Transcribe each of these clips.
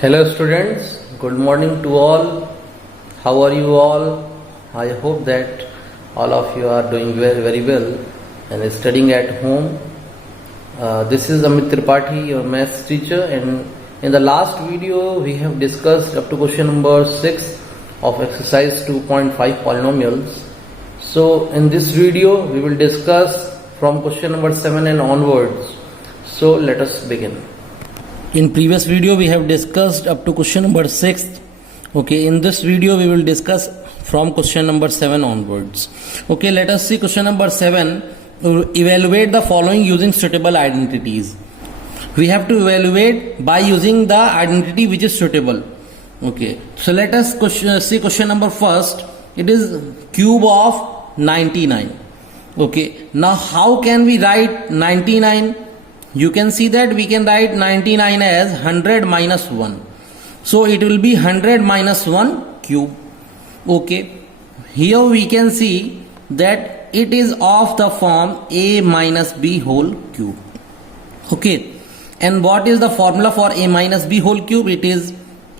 Hello students, good morning to all. How are you all? I hope that all of you are doing very well and studying at home. This is Amit Tripathi, your maths teacher, and in the last video we have discussed up to question number 6 of exercise 2.5 polynomials. So in this video we will discuss from question number 7 and onwards. So let us begin. In previous video we have discussed up to question number 6. Okay, in this video we will discuss from question number 7 onwards. Okay, let us see question number 7. Evaluate the following using suitable identities. We have to evaluate by using the identity which is suitable. Okay, so let us see question number first. It is cube of 99. Okay, now how can we write 99? You can see that we can write 99 as 100 minus 1. So it will be 100 minus 1 cube. Okay. Here we can see that it is of the form a minus b whole cube. Okay. And what is the formula for a minus b whole cube? It is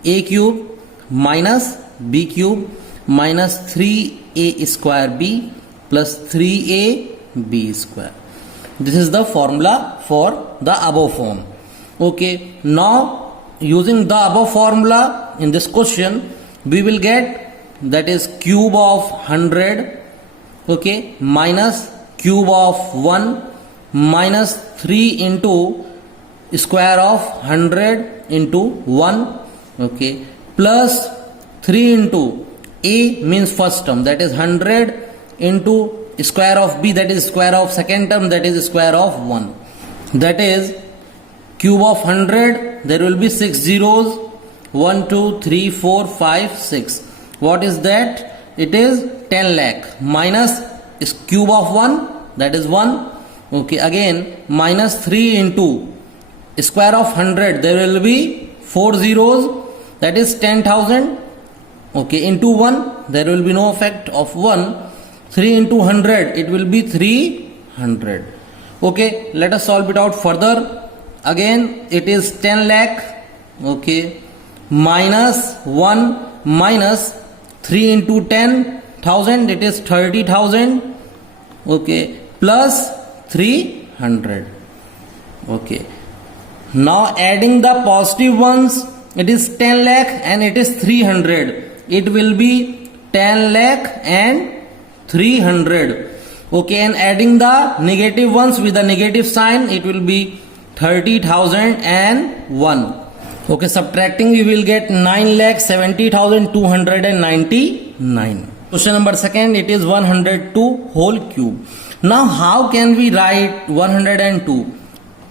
a cube minus b cube minus 3a square b plus 3a b square. This is the formula for the above form. Okay, now using the above formula in this question we will get that is cube of 100, okay, minus cube of 1 minus 3 into square of 100 into 1, okay, plus 3 into a means first term, that is 100 into square of b, that is square of second term, that is square of 1, that is cube of 100. There will be 6 zeros, 1 2 3 4 5 6. What is that? It is 10 lakh minus cube of 1, that is 1. Okay, again minus 3 into square of 100, there will be 4 zeros, that is 10,000. Okay, into 1, there will be no effect of 1. 3 into 100, it will be 300. Okay, let us solve it out further. Again it is 10 lakh, okay, minus 1 minus 3 into 10,000, it is 30,000, okay, plus 300. Okay, now adding the positive ones, it is 10 lakh and it is 300. It will be 10 lakh and 300. Okay, and adding the negative ones with the negative sign, it will be 30,001. Okay, subtracting we will get 9,70,299. Question number second, it is 102 whole cube. Now how can we write 102?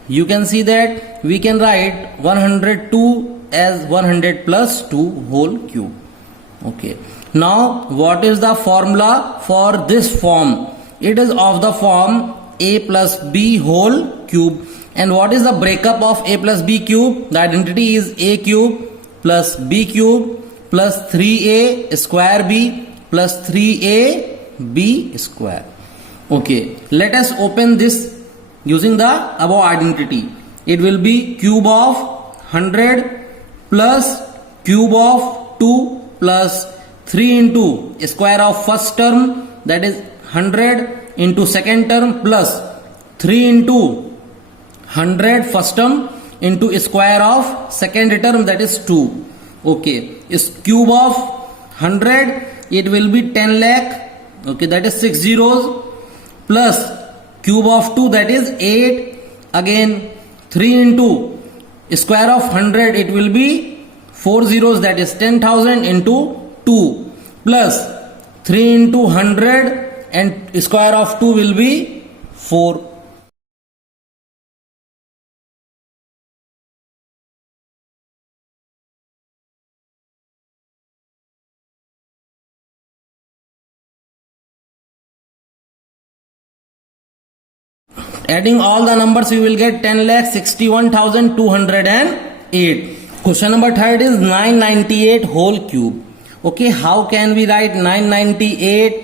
You can see that we can write 102 as 100 plus 2 whole cube. Okay, now what is the formula for this form? It is of the form a plus b whole cube. And what is the breakup of a plus b cube? The identity is a cube plus b cube plus 3a square b plus 3a b square. Okay, let us open this using the above identity. It will be cube of 100 plus cube of 2 plus 3 into square of first term, that is 100 into second term plus 3 into 100 first term into square of second term, that is 2. Okay, is cube of 100, it will be 10 lakh, okay, that is 6 zeros, plus cube of 2, that is 8, again 3 into square of 100, it will be 4 zeros, that is 10,000 into 2, plus 3 into 100 and square of 2 will be 4. Adding all the numbers we will get 10,61,208. Question number third is 998 whole cube. Okay, how can we write 998?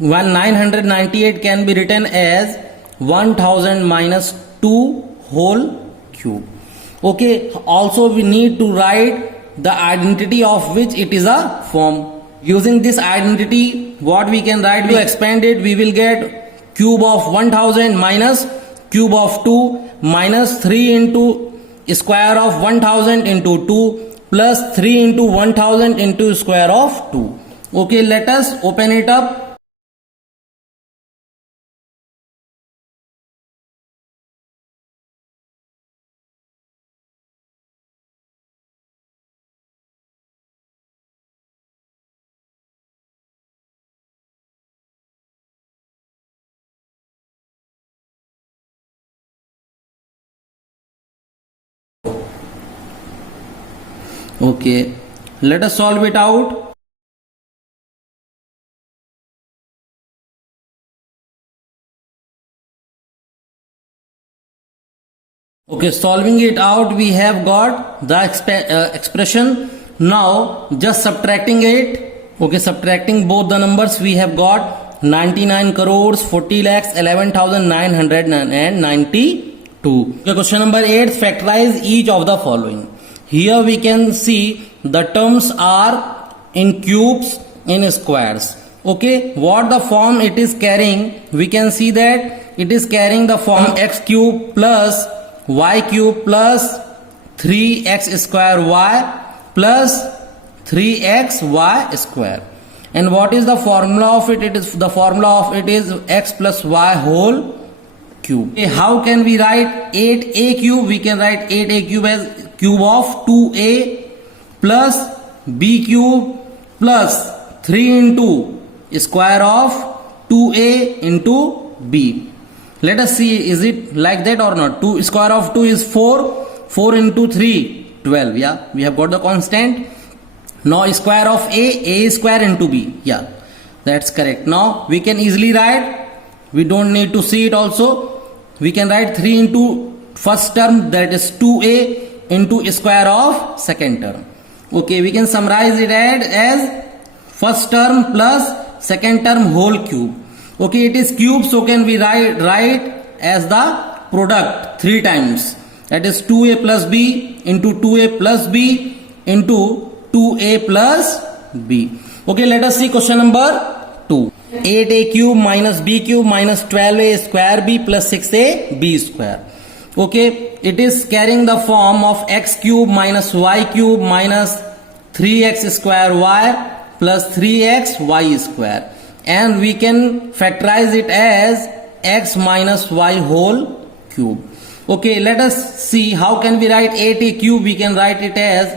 998 can be written as 1000 minus 2 whole cube. Okay, also we need to write the identity of which it is a form. Using this identity, what we can write, to expand it, we will get cube of 1000 minus cube of 2 minus 3 into square of 1000 into 2 plus 3 into 1000 into square of 2. Okay, let us open it up. Okay, let us solve it out. Okay, solving it out, we have got the expression. Now just subtracting it. Okay, subtracting both the numbers, we have got 99 crores 40 lakhs 11,992. Okay, question number 8, factorize each of the following. Here we can see the terms are in cubes, in squares. Okay, what the form it is carrying, we can see that it is carrying the form x cube plus y cube plus 3x square y plus 3xy square. And what is the formula of it? It is the formula of it is x plus y whole cube. Okay, how can we write 8a cube? We can write 8a cube as cube of 2a plus b cube plus 3 into square of 2a into b. Let us see, is it like that or not? 2 square of 2 is 4. 4 into 3, 12. Yeah, we have got the constant. Now square of a square into b. Yeah, that's correct. Now we can easily write. We don't need to see it also. We can write 3 into first term, that is 2a into square of second term. Okay, we can summarize it as first term plus second term whole cube. Okay, it is cube, so can we write as the product 3 times, that is 2a plus b into 2a plus b into 2a plus b. Okay, let us see question number 2. 8a cube minus b cube minus 12a square b plus 6a b square. Okay, it is carrying the form of x cube minus y cube minus 3x square y plus 3x y square. And we can factorize it as x minus y whole cube. Okay, let us see how can we write 8a cube. We can write it as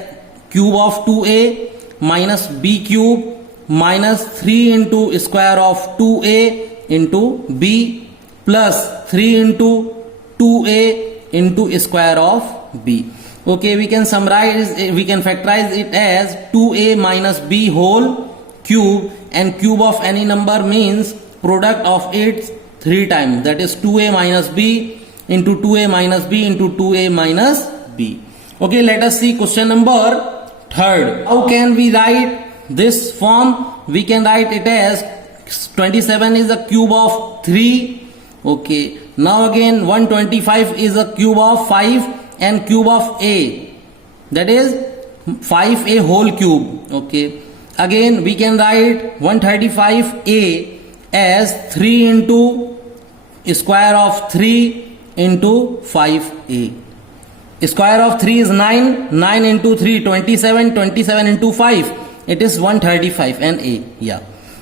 cube of 2a minus b cube minus 3 into square of 2a into b plus 3 into 2a into square of b. Okay, we can summarize, we can factorize it as 2a minus b whole cube, and cube of any number means product of it 3 times, that is 2a minus b into 2a minus b into 2a minus b. Okay, let us see question number 3. How can we write this form? We can write it as 27 is a cube of 3. Okay, now again 125 is a cube of 5 and cube of a, that is 5a whole cube. Okay, again we can write 135a as 3 into square of 3 into 5a. Square of 3 is 9. 9 into 3, 27. 27 into 5, it is 135 and a. Yeah,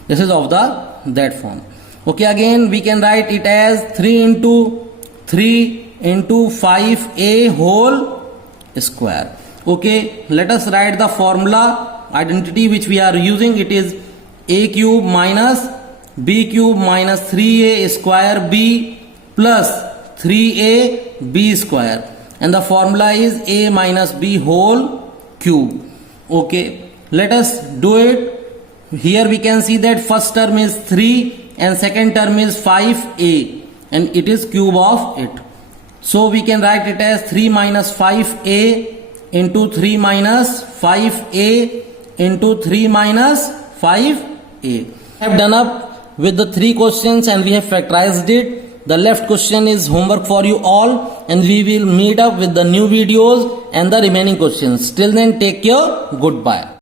this is of that form. Okay, again we can write it as 3 into 5a whole square. Okay, let us write the formula identity which we are using. It is a cube minus b cube minus 3a square b plus 3a b square, and the formula is a minus b whole cube. Okay, let us do it. Here we can see that first term is 3 and second term is 5a, and it is cube of it. So we can write it as 3 minus 5a into 3 minus 5a into 3 minus 5a. I have done up with the 3 questions and we have factorized it. The left question is homework for you all, and we will meet up with the new videos and the remaining questions. Till then, take care. Goodbye.